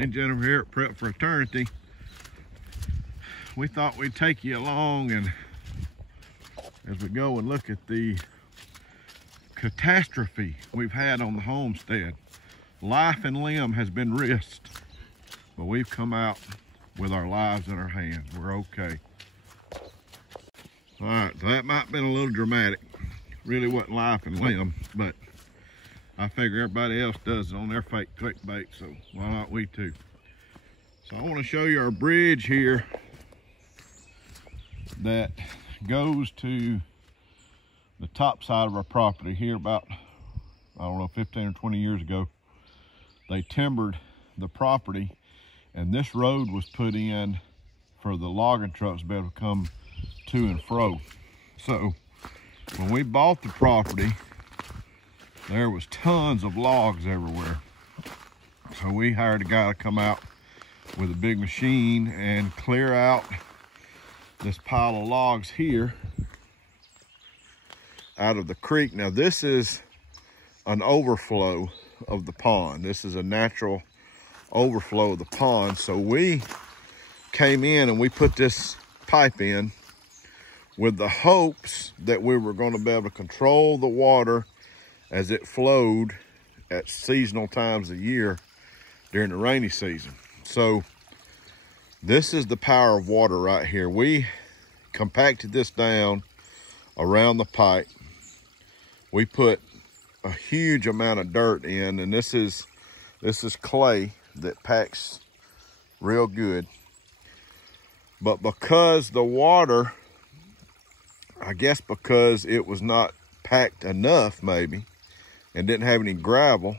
Donnie and Jennifer here at Prep for Eternity. We thought we'd take you along and as we go and look at the catastrophe we've had on the homestead. Life and limb has been risked, but we've come out with our lives in our hands. We're okay. All right, so that might have been a little dramatic. Really wasn't life and limb, but I figure everybody else does it on their fake clickbait, so why not we too? So I want to show you our bridge here that goes to the top side of our property here. About, I don't know, 15 or 20 years ago, they timbered the property, and this road was put in for the logging trucks to be able to come to and fro. So when we bought the property, there was tons of logs everywhere. So we hired a guy to come out with a big machine and clear out this pile of logs here out of the creek. Now this is an overflow of the pond. This is a natural overflow of the pond. So we came in and we put this pipe in with the hopes that we were going to be able to control the water as it flowed at seasonal times of year during the rainy season. So this is the power of water right here. We compacted this down around the pipe. We put a huge amount of dirt in, and this is clay that packs real good. But because the water, I guess because it was not packed enough maybe, and didn't have any gravel,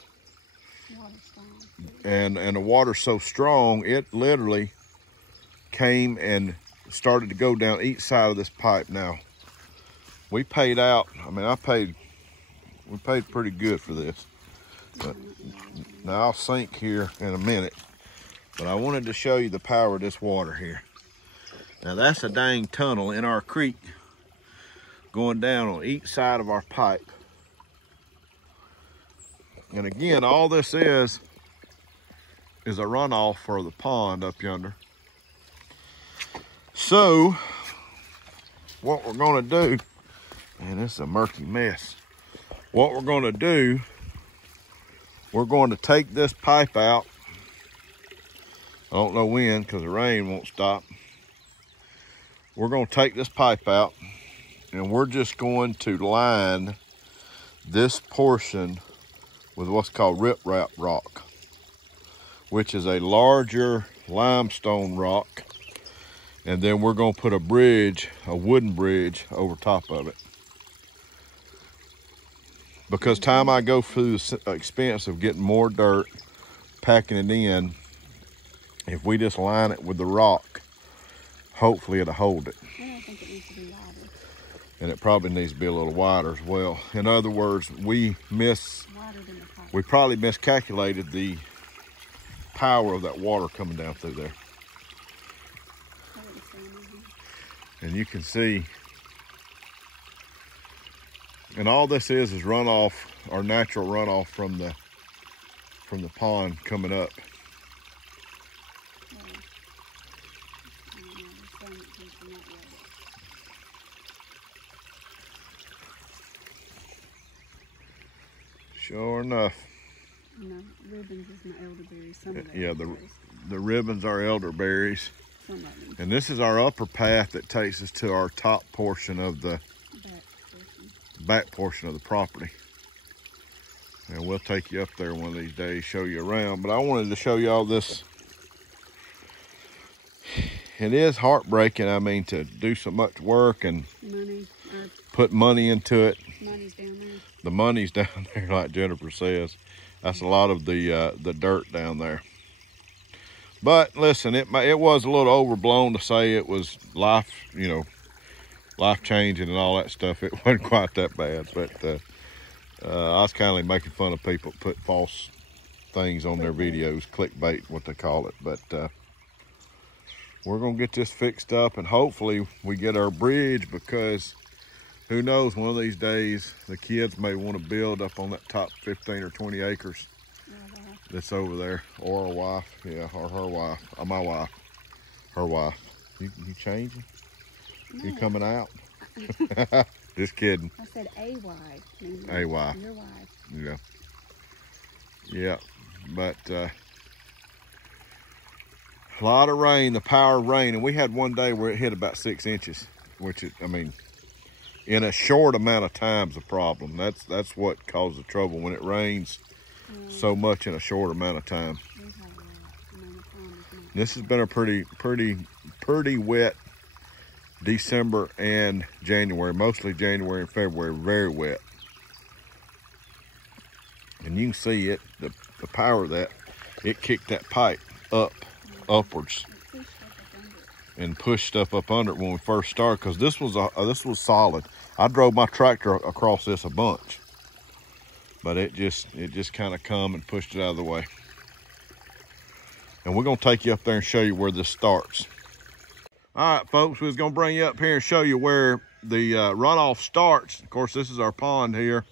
and the water's so strong, it literally came and started to go down each side of this pipe. Now, we paid out, I mean, we paid pretty good for this. But now I'll sink here in a minute, but I wanted to show you the power of this water here. Now that's a dang tunnel in our creek going down on each side of our pipe. And again, all this is a runoff for the pond up yonder. So what we're going to do, man, this is a murky mess. What we're going to do, we're going to take this pipe out. I don't know when, because the rain won't stop. We're going to take this pipe out, and we're just going to line this portion with what's called riprap rock, which is a larger limestone rock. And then we're going to put a bridge, a wooden bridge, over top of it. Because time I go through the expense of getting more dirt, packing it in, if we just line it with the rock, hopefully it'll hold it. I don't think it needs to be wider. And it probably needs to be a little wider as well. In other words, we probably miscalculated the power of that water coming down through there. And you can see, and all this is runoff, or natural runoff from the pond coming up. Sure enough. No, ribbons is my elderberries. Some of yeah, the ribbons are elderberries. Some of them. And this is our upper path that takes us to our top portion of the back portion of the property. And we'll take you up there one of these days, show you around. But I wanted to show you all this. It is heartbreaking, I mean, to do so much work and put money into it. Money's down there. The money's down there, like Jennifer says. That's a lot of the dirt down there. But listen, it was a little overblown to say it was life changing and all that stuff. It wasn't quite that bad, but I was kind of making fun of people that put false things on their videos, clickbait, what they call it. But we're gonna get this fixed up, and hopefully we get our bridge, because who knows, one of these days the kids may want to build up on that top 15 or 20 acres that's over there, or her wife. Yeah, or her wife. My wife. Her wife. You changing? No. You coming out? Just kidding. I said a wife. A wife. Your wife. Yeah. Yeah. But a lot of rain, the power of rain, and we had one day where it hit about 6 inches, which is, I mean, in a short amount of time is a problem. That's what causes the trouble when it rains so much in a short amount of time. This has been a pretty wet December and January, mostly January and February, very wet. And you can see it, the power of that, it kicked that pipe upwards and pushed stuff up under it when we first started, because this was solid. I drove my tractor across this a bunch, but it just kind of come and pushed it out of the way. And we're gonna take you up there and show you where this starts. All right, folks, we was gonna bring you up here and show you where the runoff starts. Of course, this is our pond here,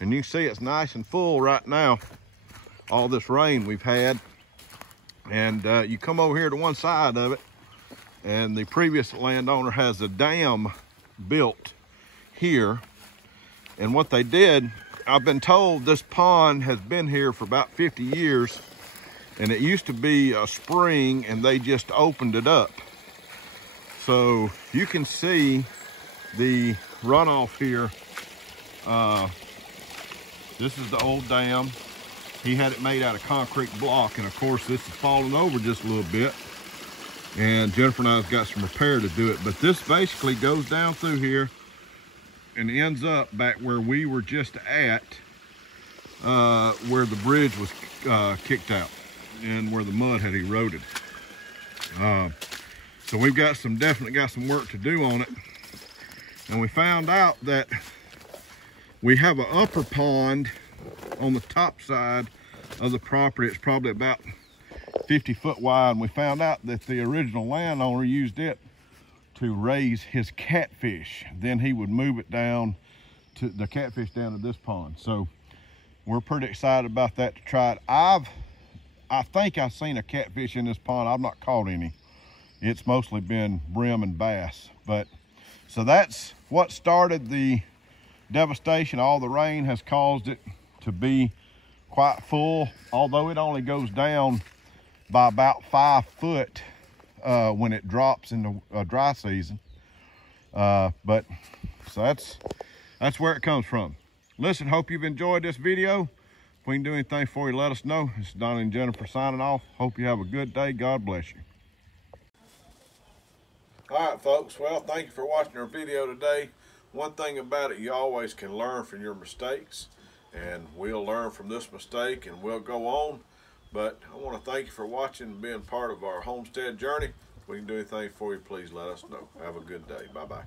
and you can see it's nice and full right now. All this rain we've had, and you come over here to one side of it, and the previous landowner has a dam built here. And what they did, I've been told this pond has been here for about 50 years, and it used to be a spring, and they just opened it up. So you can see the runoff here. This is the old dam. He had it made out of concrete block, and of course this is falling over just a little bit. And Jennifer and I have got some repair to do it, but this basically goes down through here and ends up back where we were just at, where the bridge was kicked out and where the mud had eroded. So we've got definitely got some work to do on it. And we found out that we have an upper pond on the top side of the property. It's probably about 50 foot wide, and we found out that the original landowner used it to raise his catfish. Then he would move it down to the catfish down to this pond. So we're pretty excited about that to try it. I think I've seen a catfish in this pond. I've not caught any. It's mostly been brim and bass. But so that's what started the devastation. All the rain has caused it to be quite full, although it only goes down by about 5 foot when it drops in the dry season. But so that's where it comes from. Listen, hope you've enjoyed this video. If we can do anything for you, let us know. This is Donnie and Jennifer signing off. Hope you have a good day. God bless you. All right, folks. Well, thank you for watching our video today. One thing about it, you always can learn from your mistakes, and we'll learn from this mistake and we'll go on. But I want to thank you for watching and being part of our homestead journey. If we can do anything for you, please let us know. Have a good day. Bye-bye.